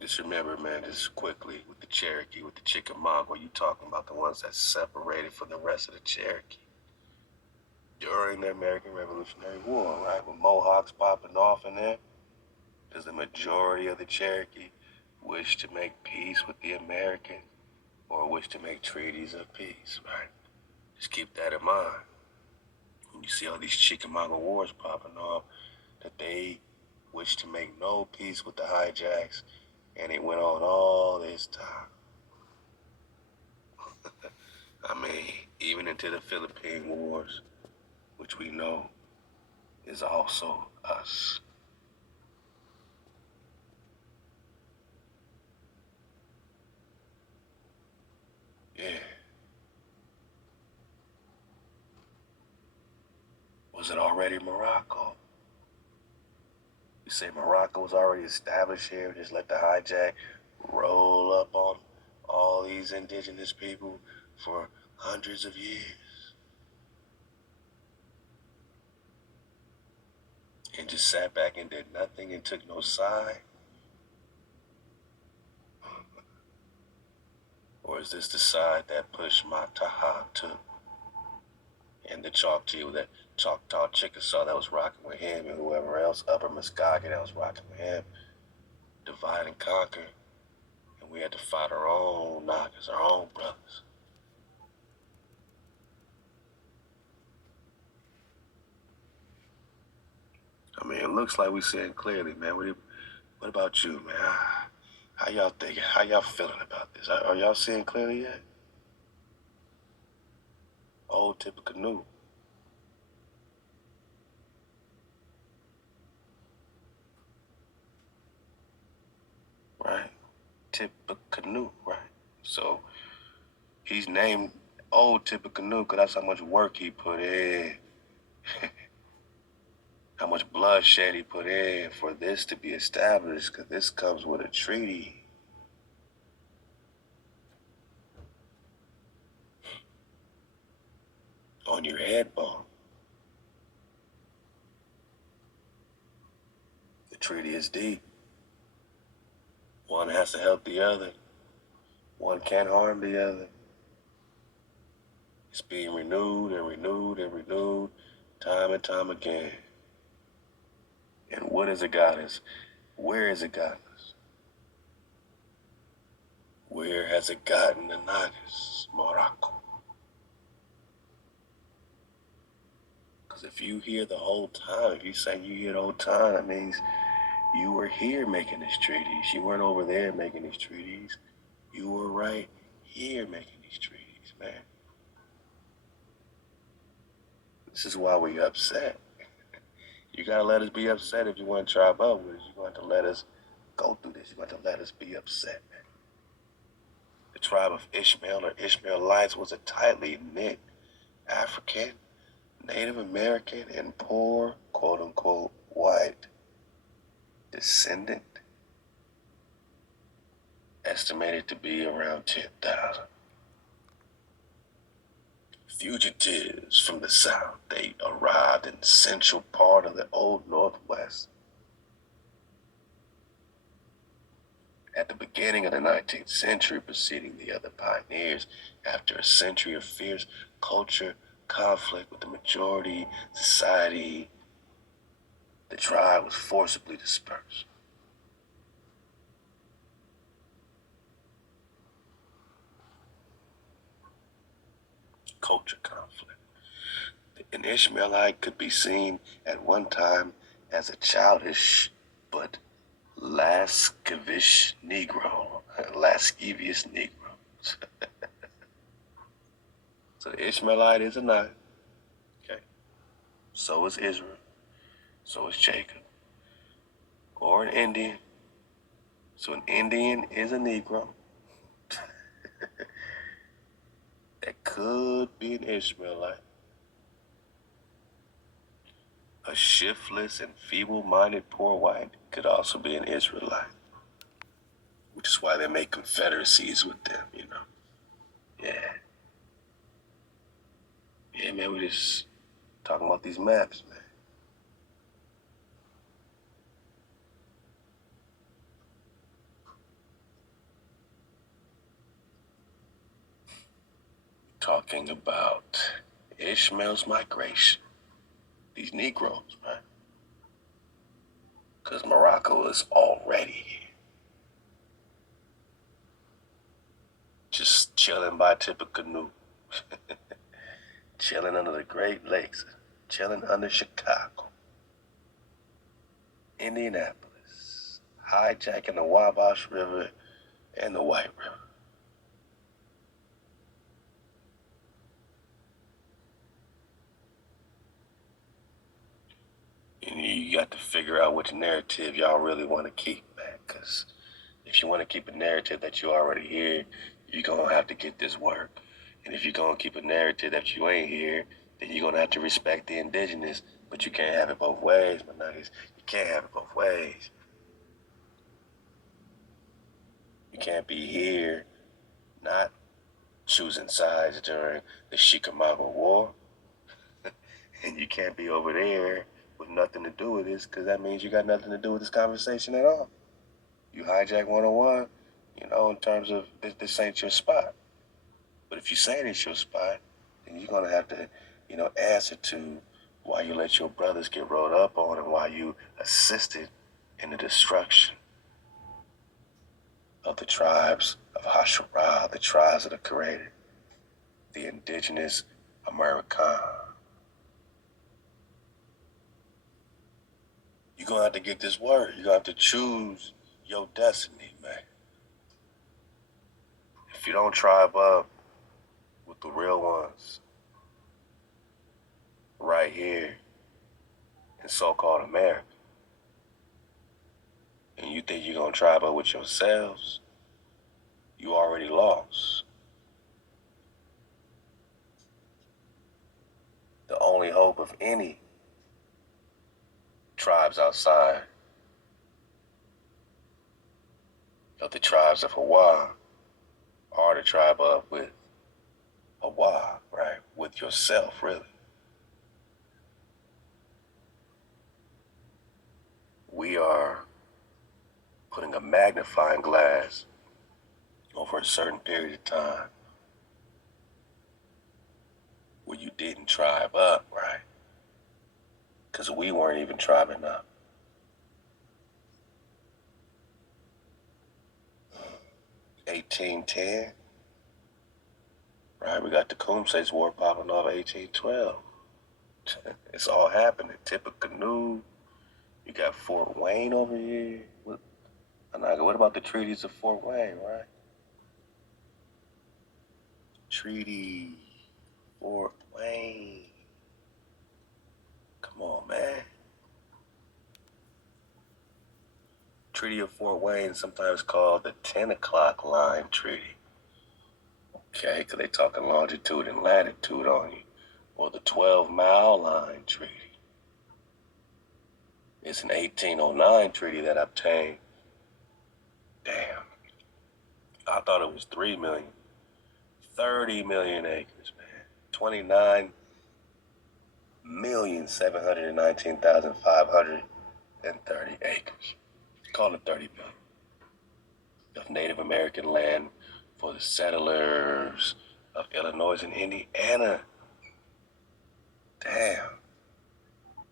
Just remember, man, just quickly with the Cherokee, with the Chickamauga, you talking about the ones that separated from the rest of the Cherokee during the American Revolutionary War, right? With Mohawks popping off in there, because the majority of the Cherokee wished to make peace with the Americans or wished to make treaties of peace, right? Just keep that in mind. When you see all these Chickamauga wars popping off, that they wish to make no peace with the hijacks, and it went on all this time. I mean, even into the Philippine Wars, which we know is also us. Yeah. Was it already Morocco? You say Morocco was already established here, just let the hijack roll up on all these indigenous people for hundreds of years and just sat back and did nothing and took no side? Or is this the side that pushed Mataha took and the Choctaw Chickasaw that was rocking with him and whoever else, Upper Muskogee that was rocking with him, divide and conquer, and we had to fight our own knockers, our own brothers. I mean, it looks like we seeing clearly, man. What about you, man? How y'all thinking? How y'all feeling about this? Are y'all seeing clearly yet? Old Tippecanoe, right? Tippecanoe, right? So he's named Old Tippecanoe because that's how much work he put in, how much bloodshed he put in for this to be established. Because this comes with a treaty. On your head bone. The treaty is deep. One has to help the other. One can't harm the other. It's being renewed and renewed and renewed time and time again. And what has it got us? Where has it gotten us? Where has it gotten the Nagas, Morocco? Because if you hear the whole time, if you say you hear the whole time, that means you were here making these treaties. You weren't over there making these treaties. You were right here making these treaties, man. This is why we upset. You gotta let us be upset if you want to tribe up with us. You're going to let us go through this. You're going to let us be upset, man. The tribe of Ishmael or Ishmaelites was a tightly knit African, Native American, and poor, quote unquote, white descendant, estimated to be around 10,000. Fugitives from the south, they arrived in the central part of the old Northwest. At the beginning of the 19th century, preceding the other pioneers, after a century of fierce culture conflict with the majority society, the tribe was forcibly dispersed. Culture conflict. An Ishmaelite could be seen at one time as a childish but lascivious Negro. Lascivious Negro. So the Ishmaelite is a knife. Okay. So is Israel. So is Jacob. Or an Indian. So an Indian is a Negro. That could be an Ishmaelite. A shiftless and feeble-minded poor white could also be an Israelite. Which is why they make confederacies with them, you know. Yeah. Yeah, man, we just talking about these maps, man. talking about Ishmael's migration. These Negroes, right? Because Morocco is already here. Just chilling by Tippecanoe. Chilling under the Great Lakes. Chilling under Chicago. Indianapolis. Hijacking the Wabash River and the White River. And you got to figure out which narrative y'all really want to keep, man. Because if you want to keep a narrative that you already here, you're going to have to get this work. And if you're going to keep a narrative that you ain't here, then you're going to have to respect the indigenous. But you can't have it both ways, my niggas. You can't have it both ways. You can't be here not choosing sides during the Chickamauga War. And you can't be over there with nothing to do with this, because that means you got nothing to do with this conversation at all. You hijack 101, in terms of this ain't your spot. But if you say it's your spot, then you're going to have to, answer to why you let your brothers get rolled up on and why you assisted in the destruction of the tribes of Hasharah, the tribes that are created, the indigenous American. You're going to have to get this word. You're going to have to choose your destiny, man. If you don't tribe up with the real ones right here in so-called America, and you think you're going to tribe up with yourselves, you already lost. The only hope of any tribes outside of the tribes of Hawaii are to tribe up with Hawaii, right? With yourself, really. We are putting a magnifying glass over a certain period of time where you didn't tribe up, right? Because we weren't even tribing up. 1810, right? We got Tecumseh's war popping off 1812. It's all happening. Tippecanoe. You got Fort Wayne over here. What about the treaties of Fort Wayne, right? Treaty Fort Wayne. Come on, man. Treaty of Fort Wayne, sometimes called the 10 o'clock line treaty. Okay, because they talking longitude and latitude on you. Or the 12-mile line treaty. It's an 1809 treaty that obtained. Damn. I thought it was 3 million. 30 million acres, man. 29,719,530 acres. Call it 30 million. Of Native American land for the settlers of Illinois and Indiana. Damn.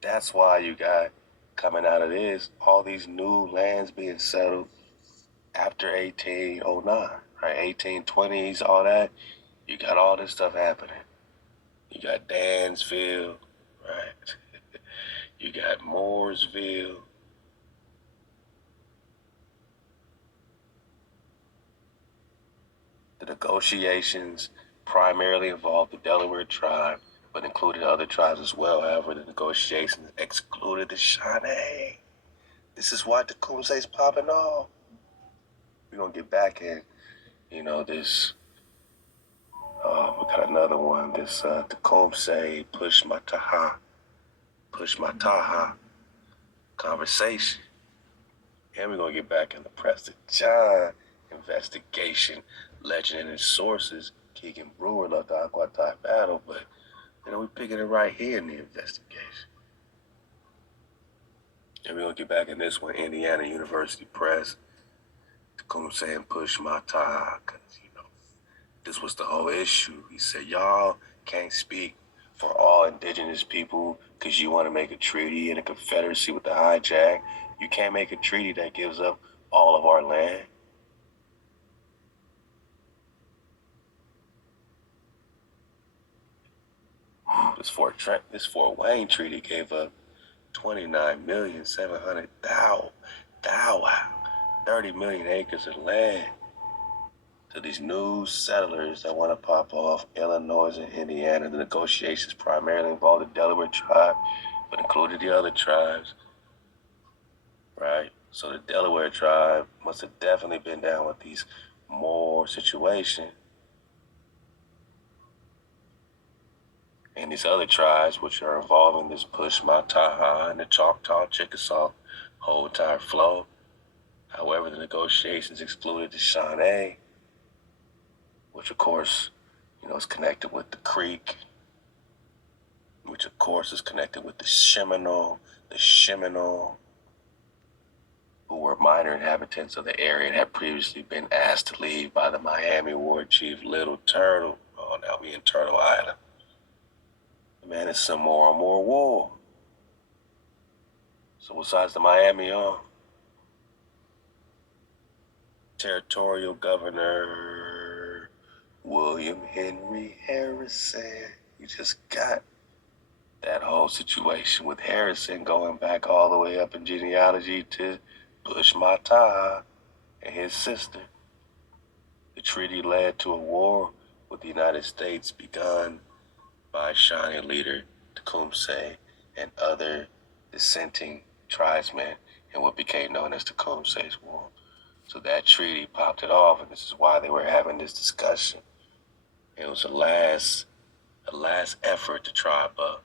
That's why you got, coming out of this, all these new lands being settled after 1809, right? 1820s, all that. You got all this stuff happening. You got Dansville, right? You got Mooresville. The negotiations primarily involved the Delaware tribe, but included other tribes as well. However, the negotiations excluded the Shawnee. This is why Tecumseh's popping off. We're going to get back in, this. We got another one. This Tecumseh push my taha conversation. And we're going to get back in the Preston John investigation, legend and its sources. Keegan Brewer left the Aquatai battle, but, we're picking it right here in the investigation. And we're going to get back in this one, Indiana University Press. Tecumseh and push my taha, because, This was the whole issue. He said, y'all can't speak for all indigenous people because you want to make a treaty and a confederacy with the hijack. You can't make a treaty that gives up all of our land. This Fort Wayne Treaty gave up 29,700,000, 30 million acres of land to these new settlers that want to pop off Illinois and Indiana. The negotiations primarily involved the Delaware tribe, but included the other tribes, right? So the Delaware tribe must have definitely been down with these Moor situation. And these other tribes, which are involved in this Push Mataha and the Choctaw, Chickasaw, whole entire flow. However, the negotiations excluded the Shawnee, which of course, is connected with the Creek, which of course is connected with the Seminole, who were minor inhabitants of the area and had previously been asked to leave by the Miami war chief Little Turtle. Oh, now we in Turtle Island. Man, it's some more and more war. So besides the Miami territorial governor William Henry Harrison, you just got that whole situation with Harrison going back all the way up in genealogy to Bush Mataha and his sister. The treaty led to a war with the United States begun by Shawnee leader Tecumseh and other dissenting tribesmen in what became known as Tecumseh's War. So that treaty popped it off, and this is why they were having this discussion. It was a last effort to tribe up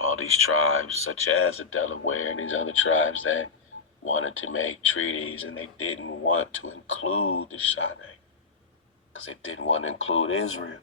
all these tribes, such as the Delaware and these other tribes that wanted to make treaties, and they didn't want to include the Shawnee because they didn't want to include Israel.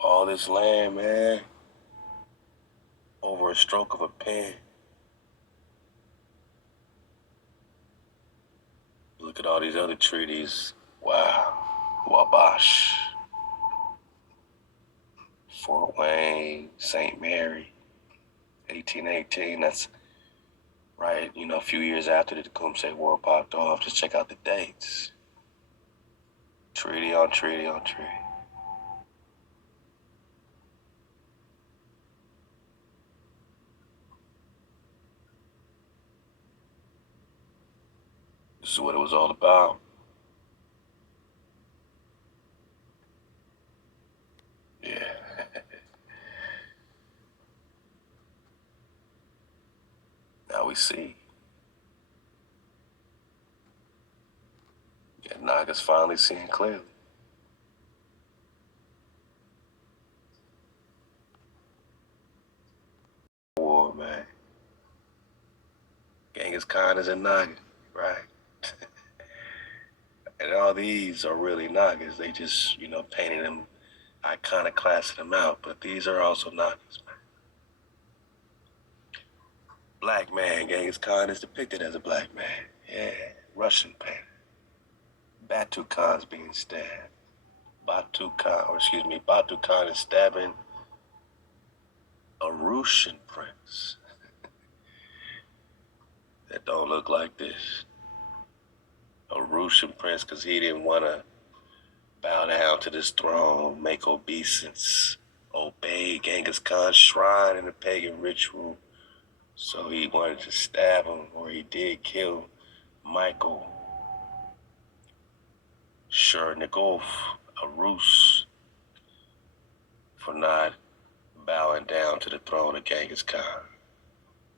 All this land, man, over a stroke of a pen. Look at all these other treaties. Wow. Wabash, Fort Wayne, St. Mary, 1818. That's right, a few years after the Tecumseh War popped off. Just check out the dates. Treaty on treaty on treaty. This is what it was all about. Yeah. Now we see. Yeah, Naga's finally seeing clearly. War, man. Genghis Khan is a Naga, right? And all these are really Nagas. They just, painting them, iconoclasting them out. But these are also Nagas, man. Black man, Genghis Khan is depicted as a black man. Yeah, Russian painter. Batu Khan's being stabbed. Batu Khan is stabbing a Russian prince that don't look like this. A Russian prince because he didn't want to bow down to this throne, make obeisance, obey Genghis Khan's shrine in a pagan ritual. So he wanted to stab him, or he did kill Michael Chernigov, a Rus, for not bowing down to the throne of Genghis Khan.